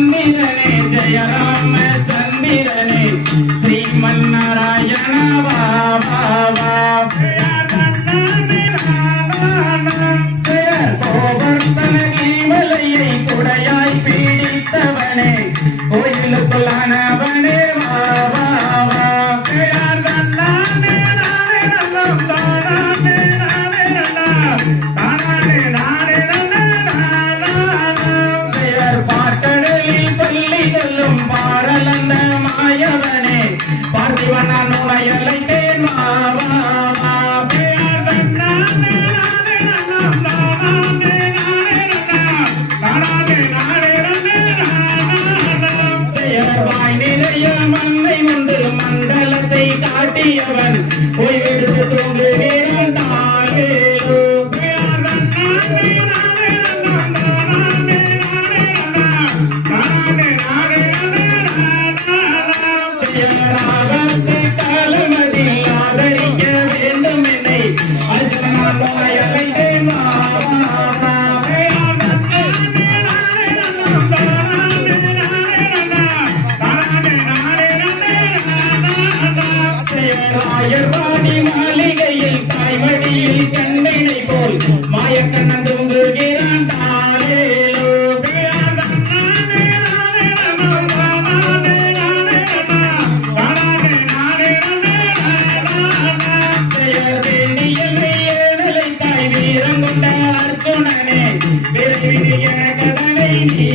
மந்திரனே ஜெய ராம சந்திரனே ஸ்ரீமன்னாராயண வா வா வா கோவர்த்தன கீமலையை குடையாய் பீடித்தவனே கோயிலுக்குள்ளானவனே வா வா வா பார்க்கடலில் பள்ளி செல்லும் பாரலந்த மாயவனே பார்த்திவன நுழையலைத்தேன் வா வா வா மண்ணை உண்டு மண்டலத்தை காட்டியவன் ஓய்வெடுத்து தூங்குகிறான் தாலேலோ காலமதி ஆதரிக்க வேண்டும் என்னை அர்ஜுனன் நோயலைத்தேன் ஆயர்வாடி மாளிகையில் தாய்மடியில் கண்ணினை போல் மாயக்கண்ணன் தூங்குகிறான் தாலேலோ ஏழலை தாய் வீரம் கொண்ட அர்ஜுனனே விரைவில் என கடனை நீ